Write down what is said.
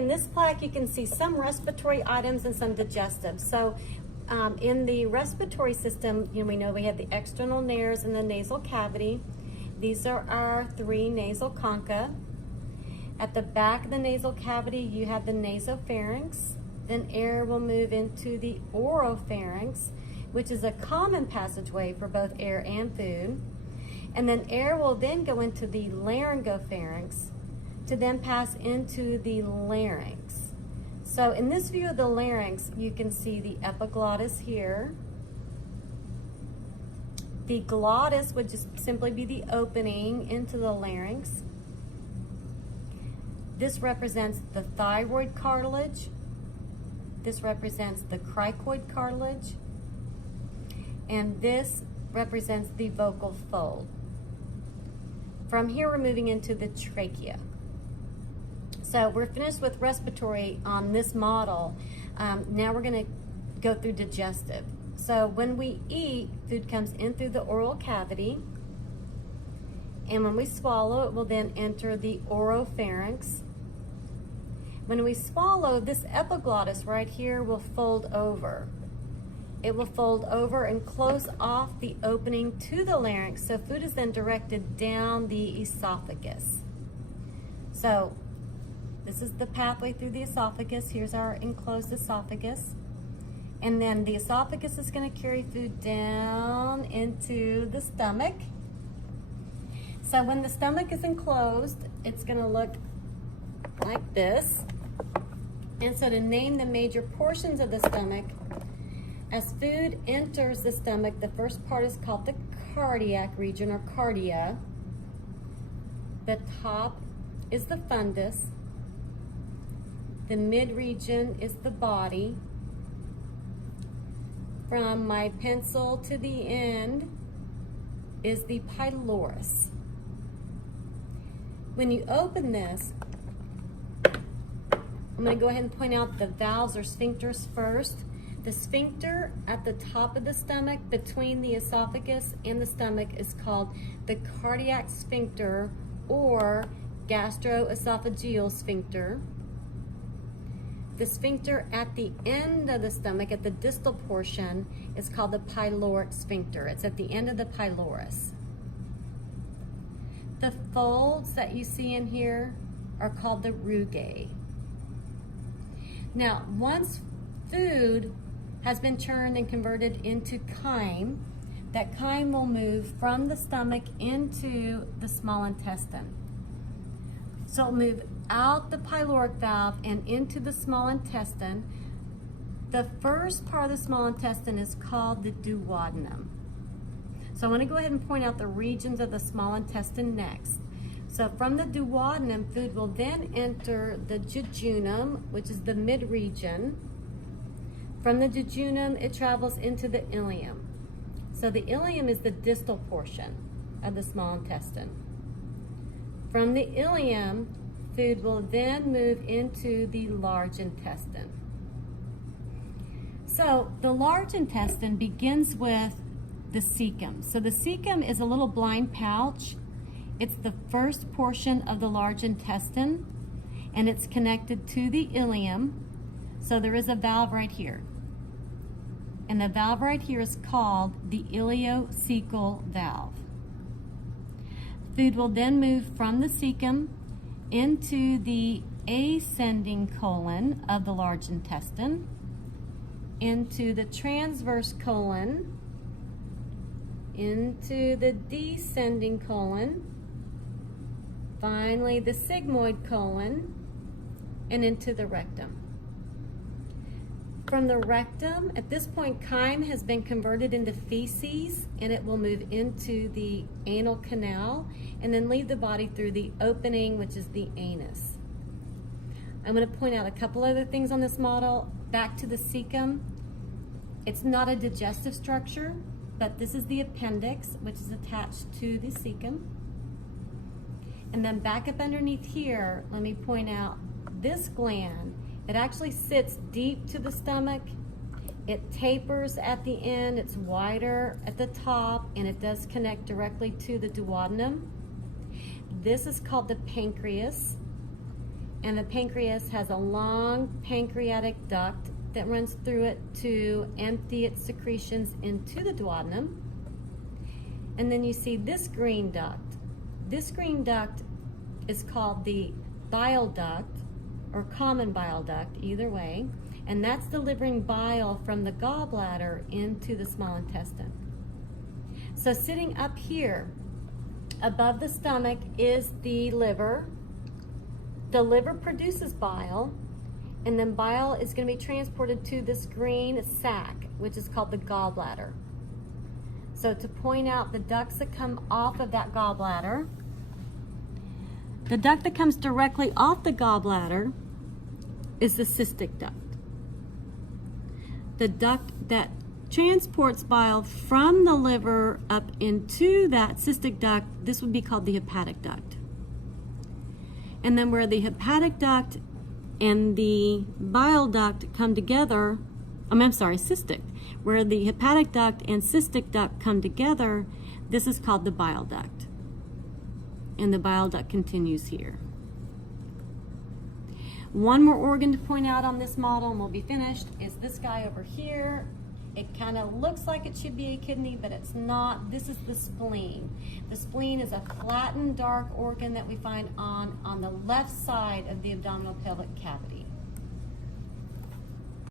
in this plaque, you can see some respiratory items and some digestive. So in the respiratory system, we know we have the external nares and the nasal cavity. These are our 3 nasal concha. At the back of the nasal cavity, you have the nasopharynx. Then air will move into the oropharynx, which is a common passageway for both air and food. And then air will then go into the laryngopharynx to then pass into the larynx. So in this view of the larynx, you can see the epiglottis here. The glottis would just simply be the opening into the larynx. This represents the thyroid cartilage. This represents the cricoid cartilage. And this represents the vocal fold. From here, we're moving into the trachea. So we're finished with respiratory on this model. Now we're going to go through digestive. So when we eat, food comes in through the oral cavity. And when we swallow, it will then enter the oropharynx. When we swallow, this epiglottis right here will fold over. It will fold over and close off the opening to the larynx, so food is then directed down the esophagus. So this is the pathway through the esophagus. Here's our enclosed esophagus. And then the esophagus is going to carry food down into the stomach. So when the stomach is enclosed, it's going to look like this. And so to name the major portions of the stomach, as food enters the stomach, the first part is called the cardiac region, or cardia. The top is the fundus. The mid region is the body. From my pencil to the end is the pylorus. When you open this, I'm going to go ahead and point out the valves or sphincters first. The sphincter at the top of the stomach between the esophagus and the stomach is called the cardiac sphincter or gastroesophageal sphincter. The sphincter at the end of the stomach, at the distal portion, is called the pyloric sphincter. It's at the end of the pylorus. The folds that you see in here are called the rugae. Now, once food has been churned and converted into chyme, that chyme will move from the stomach into the small intestine. So it'll move out the pyloric valve and into the small intestine. The first part of the small intestine is called the duodenum. So I want to go ahead and point out the regions of the small intestine next. So from the duodenum, food will then enter the jejunum, which is the mid-region. From the jejunum, it travels into the ileum. So the ileum is the distal portion of the small intestine. From the ileum, food will then move into the large intestine. So the large intestine begins with the cecum. So the cecum is a little blind pouch. It's the first portion of the large intestine, and it's connected to the ileum. So there is a valve right here. And the valve right here is called the ileocecal valve. Food will then move from the cecum into the ascending colon of the large intestine, into the transverse colon, into the descending colon, finally the sigmoid colon, and into the rectum. From the rectum, at this point, chyme has been converted into feces, and it will move into the anal canal and then leave the body through the opening, which is the anus. I'm going to point out a couple other things on this model. Back to the cecum. It's not a digestive structure, but this is the appendix, which is attached to the cecum. And then back up underneath here, let me point out this gland. It actually sits deep to the stomach. It tapers at the end. It's wider at the top, and it does connect directly to the duodenum. This is called the pancreas. and the pancreas has a long pancreatic duct that runs through it to empty its secretions into the duodenum. And then you see this green duct. This green duct is called the bile duct, or common bile duct, either way, and that's delivering bile from the gallbladder into the small intestine. So sitting up here above the stomach is the liver. The liver produces bile, and then bile is going to be transported to this green sac, which is called the gallbladder. So to point out the ducts that come off of that gallbladder, the duct that comes directly off the gallbladder is the cystic duct. The duct that transports bile from the liver up into that cystic duct, this would be called the hepatic duct. And then where the hepatic duct and the bile duct come together, cystic. Where the hepatic duct and cystic duct come together, this is called the bile duct. And the bile duct continues here. One more organ to point out on this model, and we'll be finished, is this guy over here. It kind of looks like it should be a kidney, but it's not. This is the spleen. The spleen is a flattened, dark organ that we find on the left side of the abdominal pelvic cavity.